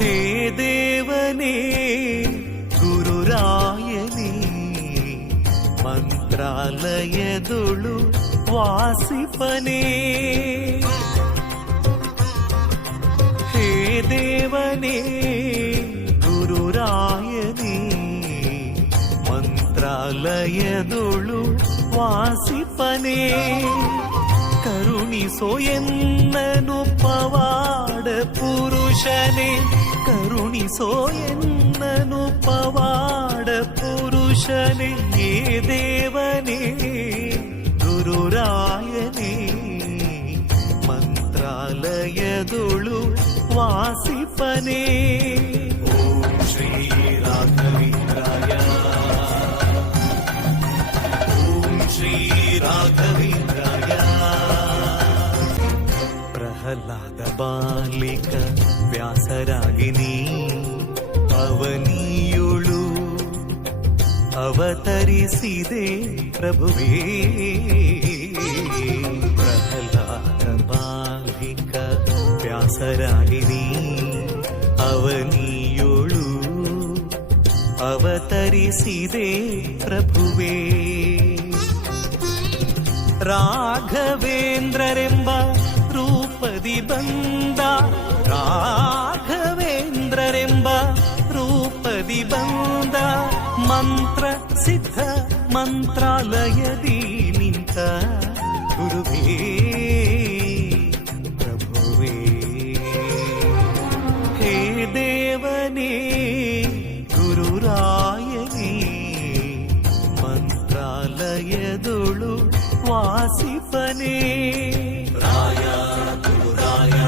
ಹೇ ದೇವನೇ ಗುರುರಾಯನೇ ಮಂತ್ರಾಲಯದೊಳು ವಾಸಿಪನೇ. ಹೇ ದೇವನೇ ಗುರುರಾಯನೇ ಮಂತ್ರಾಲಯದೊಳು ವಾಸಿಪನೇ. ಕರುಣಿಸೋ ಎನ್ನನು ಪವಾಡ ಪುರುಷನೇ, ಕರುಣಿಸೋ ಎನ್ನನು ಪವಾಡ ಪುರುಷನೇ. ಹೇ ದೇವನೇ ಗುರುರಾಯನೇ ಮಂತ್ರಾಲಯದೊಳು ವಾಸಿಪನೇ. ಓಂ ಶ್ರೀ ರಾಘವೇಂದ್ರಾಯ, ಓಂ ಶ್ರೀ ರಾಘವೇಂದ್ರಾಯ. ಪ್ರಹ್ಲಾದ ಬಾಲಿಕ ವ್ಯಾಸರಾಗಿನಿ ಅವನಿಯುಳು ಅವತರಿಸಿದೆ ಪ್ರಭುವೇ. ಪ್ರಹ್ಲಾದ ಬಾಲಿಕ ವ್ಯಾಸರಾಗಿನಿ ಅವನಿಯುಳು ಅವತರಿಸಿದೆ ಪ್ರಭುವೇ. ರಾಘವೇಂದ್ರರೆಂಬ ರೂಪದಿ ಬಂದ, ರಾಘವೇಂದ್ರರೆಂಬ ರೂಪದಿ ಬಂದ ಮಂತ್ರ ಸಿದ್ಧ ಮಂತ್ರಾಲಯದಿ ನಿಂತ ಗುರುವೇ ಪ್ರಭುವೇ. ಹೇ ದೇವನೇ ಗುರುರಾಯನೇ ಮಂತ್ರಾಲಯದೊಳು ವಾಸಿಪನೇ. ರಾಯ ಗುರುರಾಯ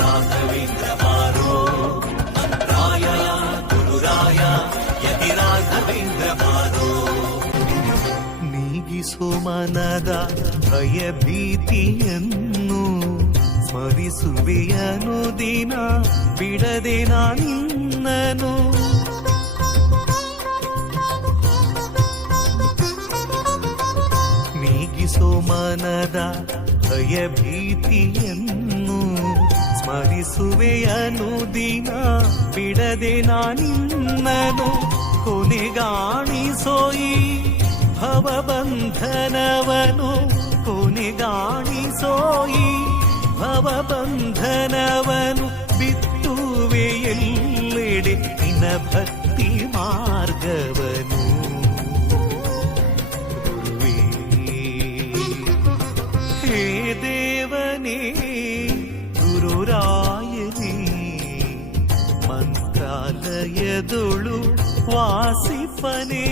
ರಾಘವೇಂದ್ರ ಬಾರೋ, ಮಂತ್ರಾಯ ಗುರುರಾಯ ಯತಿ ರಾಘವೇಂದ್ರ ಬಾರೋ. ನೀಗಿಸೋ ಮನದ ಭಯ ಭೀತಿಯನ್ನು ಸ್ಮರಿಸುವೆಯನು ದಿನ ಬಿಡದೆ ನಾನಿನ್ನನು. ನೀಗಿಸೋ ಮನದ ಭಯ ಭೀತಿಯನ್ನು ಸ್ಮರಿಸುವೆಯನು ದಿನ ಬಿಡದೆ ನಾನಿನ್ನನು. ಕೊನೆಗಾಣಿಸೋಯಿ ಭವಬಂಧನವನು, ಕೊನೆಗಾಣಿಸೋಯಿ ಭವಬಂಧನವನು. ಬಿತ್ತುವೆ ಎಲ್ಲೆಡೆ ನಿನ್ನ ಭಕ್ತಿ ಮಾರ್ಗವನು. ಹೇ ದೇವನೇ ಗುರುರಾಯನೇ ಮಂತ್ರಾಲಯದೊಳು ವಾಸಿಪನೇ.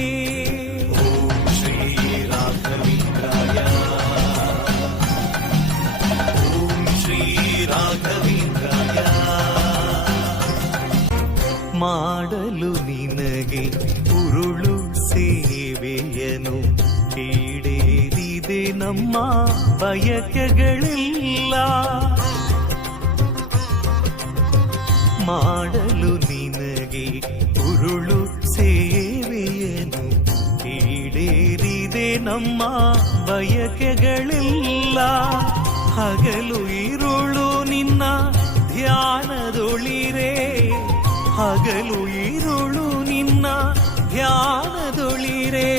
ಓಂ ಶ್ರೀ ರಾಘವೇಂದ್ರಾಯ, ಓಂ ಶ್ರೀ ರಾಘವೇಂದ್ರಾಯ. ಮಾಡಲು ನಿನಗೆ ಉರುಳು ಸೇವೆಯನು ಈಡೇರಿದೆ ನಮ್ಮ ಬಯಕೆಗಳೆಲ್ಲ. ಮಾಡಲು ನಿನಗೆ ಉರುಳು ಸೇವೆಯನು ಈಡೇರಿದೆ ನಮ್ಮ ಬಯಕೆಗಳೆಲ್ಲ. ಹಗಲು ಇರುಳು ನಿನ್ನ ಧ್ಯಾನದೊಳಿರೆ, ಹಗಲು ಇರುಳು ನಿನ್ನ ಧ್ಯಾನದೊಳಿರೆ.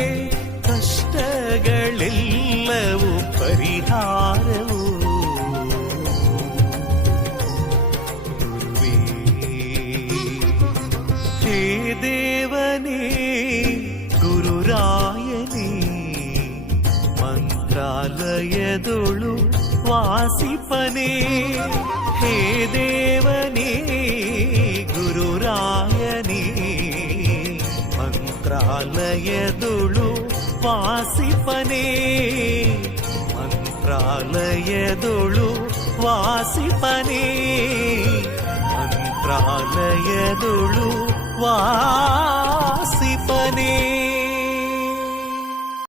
ಕಷ್ಟಗಳೆಲ್ಲವೂ ಪರಿಹಾರವು ಗುರುವೇ. ಹೇ ದೇವನೇ ಗುರುರಾಯನೇ ಮಂತ್ರಾಲಯದೊಳು ವಾಸಿಪನೇ. ಹೇ ದೇವನೇ ಗುರುರಾಯನೇ ಮಂತ್ರಾಲಯದೊಳು ವಾಸಿಪನೇ. ಮಂತ್ರಾಲಯದೊಳು ವಾಸಿಪನೇ, ಮಂತ್ರಾಲಯದೊಳು ವಾಸಿಪನೇ.